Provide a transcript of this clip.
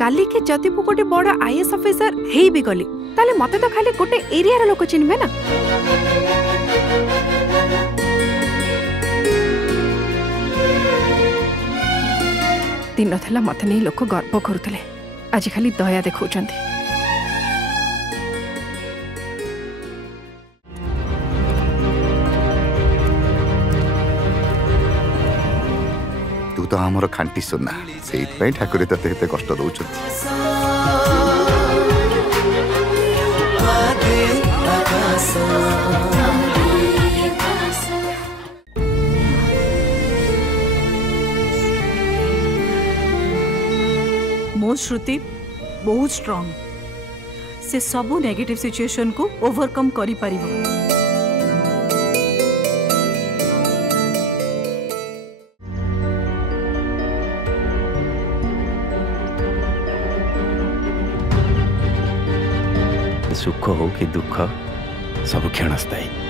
काली के जदि मु गोटे बड़ आईएएस ऑफिसर हेई भी गली ताले मते तो खाली गोटे एरिया रे लोक चिन्हबे ना। दिन थला मते नहीं लोक गर्व करुतले आज खाली दया देखौचंती। तू तो आमर खांटी सुना से ठाकुर ते कष्ट दौरान। मो श्रुति बहुत स्ट्रांग से सबू नेगेटिव सिचुएशन को ओवरकम करि परिबो। सुख हो कि दुख सब क्षणस्थायी।